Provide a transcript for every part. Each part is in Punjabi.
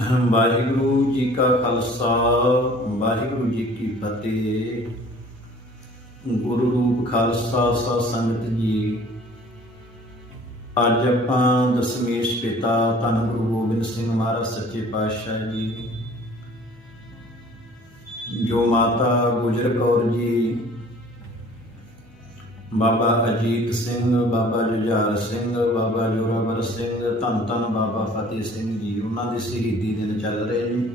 ਵਾਹਿਗੁਰੂ ਜੀ ਕਾ ਖਾਲਸਾ, ਵਾਹਿਗੁਰੂ ਜੀ ਕੀ ਫਤਿਹ। ਗੁਰੂ ਰੂਪ ਖਾਲਸਾ ਸਾ ਸੰਗਤ ਜੀ, ਅੱਜ ਆਪਾਂ ਦਸਮੇਸ਼ ਪਿਤਾ ਧੰਨ ਗੁਰੂ ਗੋਬਿੰਦ ਸਿੰਘ ਮਹਾਰਾਜ ਸੱਚੇ ਪਾਤਸ਼ਾਹ ਜੀ, ਜੋ ਮਾਤਾ ਗੁਜਰ ਕੌਰ ਜੀ ਬਾਬਾ ਅਜੀਤ ਸਿੰਘ, ਬਾਬਾ ਜੁਝਾਰ ਸਿੰਘ, ਬਾਬਾ ਜੋਰਾਵਰ ਸਿੰਘ, ਧੰਨ ਧੰਨ ਬਾਬਾ ਫਤਿਹ ਸਿੰਘ ਜੀ, ਉਹਨਾਂ ਦੇ ਸ਼ਹੀਦੀ ਦਿਨ ਚੱਲ ਰਹੇ ਨੇ।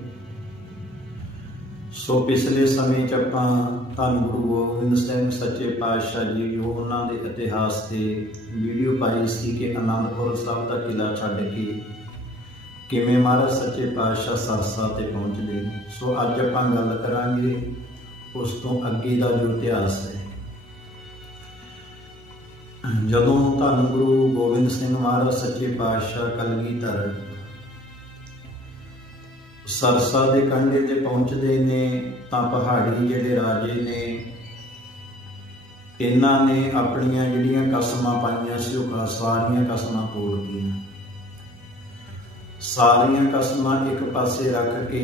ਸੋ ਪਿਛਲੇ ਸਮੇਂ ਚ ਆਪਾਂ ਧੰਨ ਗੁਰੂ ਗੋਬਿੰਦ ਸਿੰਘ ਸੱਚੇ ਪਾਤਸ਼ਾਹ ਜੀ, ਜੋ ਉਹਨਾਂ ਦੇ ਇਤਿਹਾਸ ਤੇ ਵੀਡੀਓ ਪਾਈ ਸੀ ਕਿ ਅਨੰਦਪੁਰ ਸਾਹਿਬ ਦਾ ਕਿਲਾ ਛੱਡ ਕੇ ਕਿਵੇਂ ਮਹਾਰਾਜ ਸੱਚੇ ਪਾਤਸ਼ਾਹ ਸਰਸਾ ਤੇ ਪਹੁੰਚਦੇ ਸੋ ਅੱਜ ਆਪਾਂ ਗੱਲ ਕਰਾਂਗੇ ਉਸ ਤੋਂ ਅੱਗੇ ਦਾ ਜੋ ਇਤਿਹਾਸ ਹੈ। ਜਦੋਂ ਧੰਨ ਗੁਰੂ ਗੋਬਿੰਦ ਸਿੰਘ ਮਹਾਰਾਜ ਸੱਚੇ ਪਾਤਸ਼ਾਹ ਕਲਗੀਧਰ ਸਰਸਾ ਦੇ ਕੰਢੇ ਤੇ ਪਹੁੰਚਦੇ ਨੇ, ਤਾਂ ਪਹਾੜੀ ਜਿਹੜੇ ਰਾਜੇ ਨੇ, ਇਹਨਾਂ ਨੇ ਆਪਣੀਆਂ ਜਿਹੜੀਆਂ ਕਸਮਾਂ ਪਾਈਆਂ ਸੀ, ਉਹ ਸਾਰੀਆਂ ਕਸਮਾਂ ਤੋੜਦੀਆਂ ਸਾਰੀਆਂ ਕਸਮਾਂ ਇੱਕ ਪਾਸੇ ਰੱਖ ਕੇ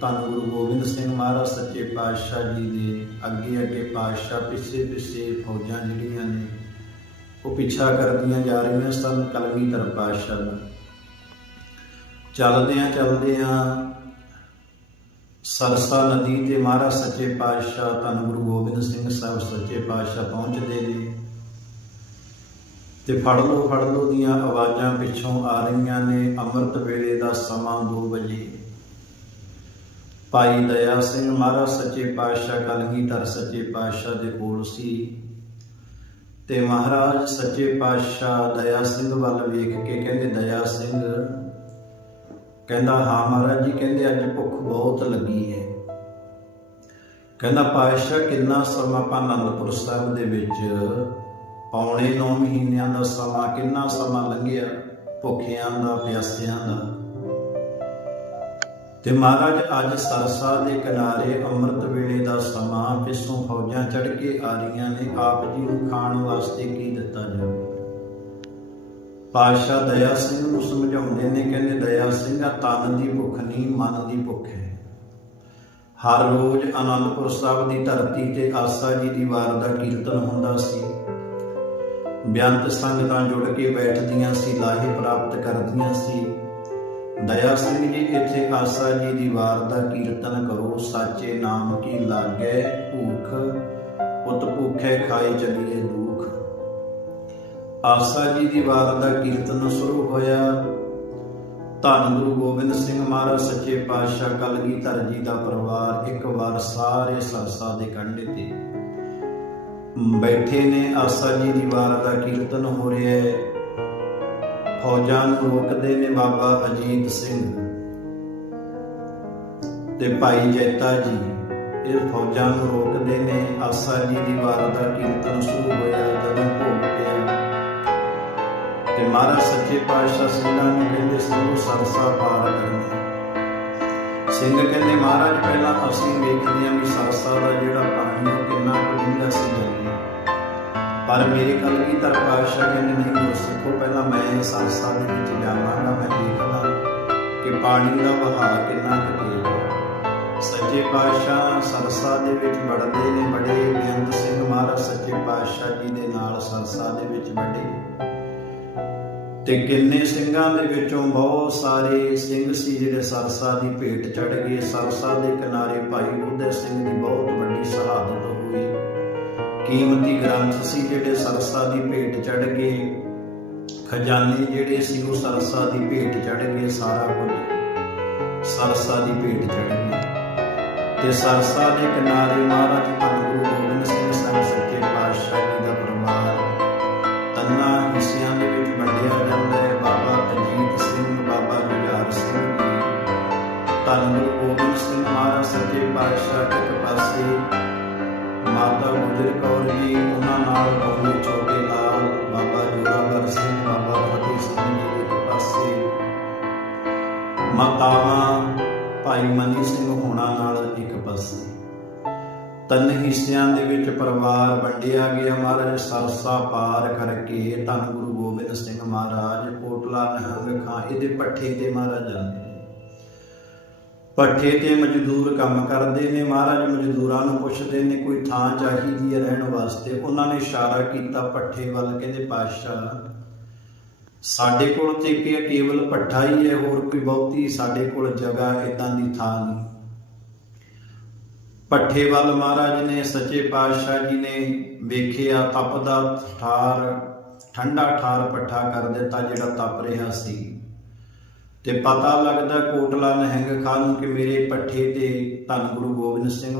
ਧੰਨ ਗੁਰੂ ਗੋਬਿੰਦ ਸਿੰਘ ਮਹਾਰਾਜ ਸੱਚੇ ਪਾਤਸ਼ਾਹ ਜੀ ਦੇ ਅੱਗੇ ਅੱਗੇ ਪਾਤਸ਼ਾਹ ਪਿੱਛੇ ਪਿੱਛੇ ਫੌਜਾਂ ਜਿਹੜੀਆਂ ਨੇ ਉਹ ਪਿੱਛਾ ਕਰਦੀਆਂ ਜਾ ਰਹੀਆਂ ਸਨ ਕਲਗੀਧਰ ਪਾਤਸ਼ਾਹ ਦਾ ਚੱਲਦਿਆਂ ਚੱਲਦਿਆਂ ਸਰਸਾ ਨਦੀ ਤੇ ਮਹਾਰਾਜ ਸੱਚੇ ਪਾਤਸ਼ਾਹ ਧੰਨ ਗੁਰੂ ਗੋਬਿੰਦ ਸਿੰਘ ਸਾਹਿਬ ਸੱਚੇ ਪਾਤਸ਼ਾਹ ਪਹੁੰਚਦੇ ਨੇ ਤੇ ਫੜ ਲੋ ਫੜ ਲੋ ਦੀਆਂ ਆਵਾਜ਼ਾਂ ਪਿੱਛੋਂ ਆ ਰਹੀਆਂ ਨੇ, ਅੰਮ੍ਰਿਤ ਵੇਲੇ ਦਾ ਸਮਾਂ 2 ਵਜੇ। ਭਾਈ ਦਇਆ ਸਿੰਘ ਮਹਾਰਾਜ ਸੱਚੇ ਪਾਤਸ਼ਾਹ ਕਲਗੀਧਰ ਸੱਚੇ ਪਾਤਸ਼ਾਹ ਦੇ ਕੋਲ ਸੀ। ਤੇ ਮਹਾਰਾਜ ਸੱਚੇ ਪਾਤਸ਼ਾਹ ਦਇਆ ਸਿੰਘ ਵੱਲ ਵੇਖ ਕੇ ਕਹਿੰਦੇ, ਦਇਆ ਸਿੰਘ, ਕਹਿੰਦਾ, ਹਾਂ ਮਹਾਰਾਜ ਜੀ, ਕਹਿੰਦੇ, ਅੱਜ ਭੁੱਖ ਬਹੁਤ ਲੱਗੀ ਹੈ। ਕਹਿੰਦਾ, ਪਾਤਸ਼ਾਹ, ਕਿੰਨਾ ਸਮਾਂ ਆਪਾਂ ਅਨੰਦਪੁਰ ਸਾਹਿਬ ਦੇ ਵਿੱਚ ਪੌਣੇ 9 ਮਹੀਨਿਆਂ ਦਾ ਸਮਾਂ, ਕਿੰਨਾ ਸਮਾਂ ਲੰਘਿਆ ਭੁੱਖਿਆਂ ਦਾ, ਪਿਆਸਿਆਂ ਦਾ। ਤੇ ਮਹਾਰਾਜ, ਅੱਜ ਸਰਸਾ ਦੇ ਕਿਨਾਰੇ ਅੰਮ੍ਰਿਤ ਵੇਲੇ ਦਾ ਸਮਾਂ ਪਿੱਛੋਂ ਫੌਜਾਂ ਚੜ ਕੇ ਆ ਰਹੀਆਂ ਨੇ, ਆਪ ਜੀ ਨੂੰ ਖਾਣ ਵਾਸਤੇ ਕੀ ਦਿੱਤਾ ਜਾਵੇ? ਪਾਸ਼ਾ ਦਇਆ ਸਿੰਘ ਨੂੰ ਸਮਝਾਉਂਦੇ ਨੇ, ਕਹਿੰਦੇ ਦਇਆ ਸਿੰਘ ਆ ਤਨ ਦੀ ਭੁੱਖ ਨਹੀਂ, ਮਨ ਦੀ ਭੁੱਖ ਹੈ। ਹਰ ਰੋਜ਼ ਆਨੰਦਪੁਰ ਸਾਹਿਬ ਦੀ ਧਰਤੀ ਤੇ ਆਸਾ ਜੀ ਦੀ ਵਾਰ ਦਾ ਕੀਰਤਨ ਹੁੰਦਾ ਸੀ। ਬਿਆੰਤ ਸੰਗਤਾਂ ਜੁੜ ਕੇ ਬੈਠਦੀਆਂ ਸੀ, ਲਾਹੇ ਪ੍ਰਾਪਤ ਕਰਦੀਆਂ ਸੀ। ਦਇਆ ਸਿੰਘ ਜੀ, ਇੱਥੇ ਆਸਾ ਜੀ ਦੀ ਵਾਰ ਦਾ ਕੀਰਤਨ ਕਰੋ। ਸਾਚੇ ਨਾਮ ਕੀ ਲਾਗੇ ਭੂਖ ਉਤ ਭੁਖੇ ਖਾਈ ਚਲੀਏ ਦੁਖ। ਆਸਾ ਜੀ ਦੀ ਵਾਰ ਦਾ ਕੀਰਤਨ ਸ਼ੁਰੂ ਹੋਇਆ। ਧੰਨ ਗੁਰੂ ਗੋਬਿੰਦ ਸਿੰਘ ਮਹਾਰਾਜ, ਸੱਚੇ ਪਾਤਸ਼ਾਹ ਕਲਗੀ ਧਰ ਜੀ ਦਾ ਪਰਿਵਾਰ ਇੱਕ ਵਾਰ ਸਾਰੇ ਸਰਸਾ ਦੇ ਕੰਢੇ ਤੇ ਬੈਠੇ ਨੇ, ਆਸਾ ਜੀ ਦੀ ਵਾਰ ਦਾ ਕੀਰਤਨ ਹੋ ਰਿਹਾ ਹੈ। ਫੌਜਾਂ ਨੂੰ ਰੋਕਦੇ ਨੇ ਬਾਬਾ ਅਜੀਤ ਸਿੰਘ। ਤੇ ਭਾਈ ਜੈਤਾ ਜੀ, ਇਹ ਫੌਜਾਂ ਨੂੰ ਰੋਕਦੇ ਨੇ। ਆਸਾ ਜੀ ਦੀ ਵਾਰ ਦਾ ਕੀਰਤਨ ਸ਼ੁਰੂ ਹੋਇਆ, ਜਦੋਂ ਭੋਗ ਪਿਆ। ਤੇ ਮਹਾਰਾਜ ਸੱਚੇ ਪਾਤਸ਼ਾਹ ਸਿੰਘਾਂ ਨੂੰ ਕਹਿੰਦੇ ਸਿੰਘ ਸਰਸਾ ਪਾਰ ਕਰਨਾ ਸਿੰਘ ਕਹਿੰਦੇ, ਮਹਾਰਾਜ, ਪਹਿਲਾਂ ਅਸੀਂ ਵੇਖਦੇ ਹਾਂ ਵੀ ਸਰਸਾ ਦਾ ਜਿਹੜਾ ਪਾਣੀ ਉਹ ਕਿੰਨਾ ਕੁ ਡੂੰਘਾ ਸੀ ਜਾਂਦੇ ਪਰ ਮੇਰੇ ਕਲਗੀਧਰ ਪਾਤਸ਼ਾਹ ਕਹਿੰਦੇ ਨਹੀਂ ਸਿੱਖੋ ਮੈਂ ਸੰਸਾ ਦੇ ਵਿੱਚ ਜਾਵਾਂਗਾ ਮੈਂ ਦੇਖਦਾ ਕਿ ਪਾਣੀ ਦਾ ਵਹਾਅ ਕਿੰਨਾ ਕੁ ਤੇਜ਼ ਹੈ। ਸੱਚੇ ਪਾਤਸ਼ਾਹ ਸਰਸਾ ਦੇ ਵਿੱਚ ਵੜਦੇ ਨੇ ਬੜੇ, ਬੇਅੰਤ ਸਿੰਘ ਮਹਾਰਾਜ ਸੱਚੇ ਪਾਤਸ਼ਾਹ ਜੀ ਦੇ ਨਾਲ ਸਰਸਾ ਦੇ ਵਿੱਚ ਵੱਡੇ। ਤੇ ਕਿੰਨੇ ਸਿੰਘਾਂ ਦੇ ਵਿੱਚੋਂ ਬਹੁਤ ਸਾਰੇ ਸਿੰਘ ਸੀ ਜਿਹੜੇ ਸਰਸਾ ਦੀ ਭੇਟ ਚੜ ਗਏ। ਸਰਸਾ ਦੇ ਕਿਨਾਰੇ ਭਾਈ ਉਦੈ ਸਿੰਘ ਦੀ ਬਹੁਤ ਵੱਡੀ ਸ਼ਹਾਦਤ ਹੋਈ। ਕੀਮਤੀ ਗ੍ਰੰਥ ਸੀ ਜਿਹੜੇ ਸਰਸਾ ਦੀ ਭੇਟ ਚੜ ਗਏ। ਖਜ਼ਾਨੇ ਜਿਹੜੇ ਸੀ ਉਹ ਸਰਸਾ ਦੀ ਭੇਟ ਚੜ ਗਏ, ਸਾਰਾ ਕੁਝ ਸਰਸਾ ਦੀ ਭੇਟ ਚੜ ਗਏ ਤੇ ਸਰਸਾ ਦੇ ਕਿਨਾਰੇ ਮਹਾਰਾਜ ਧੰਨ ਗੁਰੂ ਗੋਬਿੰਦ ਸਿੰਘ ਸਾਹਿਬ ਸੱਚੇ ਪਾਤਸ਼ਾਹ ਜੀ ਦਾ ਪਰਿਵਾਰ। ਤੰਨਾ ਹਿੱਸਿਆਂ ਦੇ ਵਿੱਚ ਵੰਡਿਆ ਜਾਂਦਾ ਹੈ, ਬਾਬਾ ਅਜੀਤ ਸਿੰਘ, ਬਾਬਾ ਜੁਝਾਰ ਸਿੰਘ ਜੀ। ਧੰਨ ਗੁਰੂ ਗੋਬਿੰਦ ਸਿੰਘ ਮਹਾਰਾਜ, ਸੱਚੇ ਪਾਤਸ਼ਾਹ ਇੱਕ ਪਾਸੇ, ਮਾਤਾ ਗੁਜਰ ਕੌਰ ਜੀ, ਉਹਨਾਂ ਨਾਲ ਦੋਵੇਂ ਛੋਟੇ ਲਾਲ ਬਾਬਾ ਜੋਰਾਵਰ ਸਿੰਘ ਬਾਬਾ ਫਤਿਹ ਸਿੰਘ ਜੀ ਇੱਕ ਪਾਸੇ ਮਾਤਾਵਾਂ ਭਾਈ ਮਨੀ ਸਿੰਘ ਹੋਣਾ ਨਾਲ ਇੱਕ ਪਾਸੇ ਤਿੰਨ ਹਿੱਸਿਆਂ ਦੇ ਵਿੱਚ ਪਰਿਵਾਰ ਵੰਡਿਆ ਗਿਆ ਮਹਾਰਾਜ ਸਰਸਾ ਪਾਰ ਕਰਕੇ ਧੰਨ ਗੁਰੂ ਗੋਬਿੰਦ ਸਿੰਘ ਮਹਾਰਾਜ ਕੋਟਲਾ ਨਹੰਗ ਖਾਂ ਇਹਦੇ ਪੱਠੇ ਤੇ ਮਹਾਰਾਜ ਜਾਂਦੇ ਭੱਠੇ ਤੇ ਮਜ਼ਦੂਰ ਕੰਮ ਕਰਦੇ ਨੇ, ਮਹਾਰਾਜ ਮਜ਼ਦੂਰਾਂ ਨੂੰ ਪੁੱਛਦੇ ਨੇ ਕੋਈ ਥਾਂ ਚਾਹੀਦੀ ਹੈ ਰਹਿਣ ਵਾਸਤੇ। ਉਹਨਾਂ ਨੇ ਇਸ਼ਾਰਾ ਕੀਤਾ ਭੱਠੇ ਵੱਲ, ਕਹਿੰਦੇ ਪਾਤਸ਼ਾਹ, ਸਾਡੇ ਕੋਲ ਤੇ ਕਿ ਕੇਵਲ ਭੱਠਾ ਹੀ ਹੈ, ਹੋਰ ਕੋਈ ਬਹੁਤੀ ਸਾਡੇ ਕੋਲ ਜਗ੍ਹਾ ਇਦਾਂ ਦੀ ਥਾਂ ਨਹੀਂ। ਭੱਠੇ ਵੱਲ ਮਹਾਰਾਜ ਨੇ, ਸੱਚੇ ਪਾਤਸ਼ਾਹ ਜੀ ਨੇ ਵੇਖਿਆ, ਤਪਦਾ ਠਾਰ, ਠੰਡਾ ਠਾਰ ਪੱਠਾ ਕਰ ਦਿੱਤਾ ਜਿਹੜਾ ਤਪ ਰਿਹਾ ਸੀ। ਤੇ ਪਤਾ ਲੱਗਦਾ ਕੋਟਲਾ ਨਹਿੰਗ ਖਾਨ ਨੂੰ ਕਿ ਮੇਰੇ ਪੱਠੇ ਤੇ ਧੰਨ ਗੁਰੂ ਗੋਬਿੰਦ ਸਿੰਘ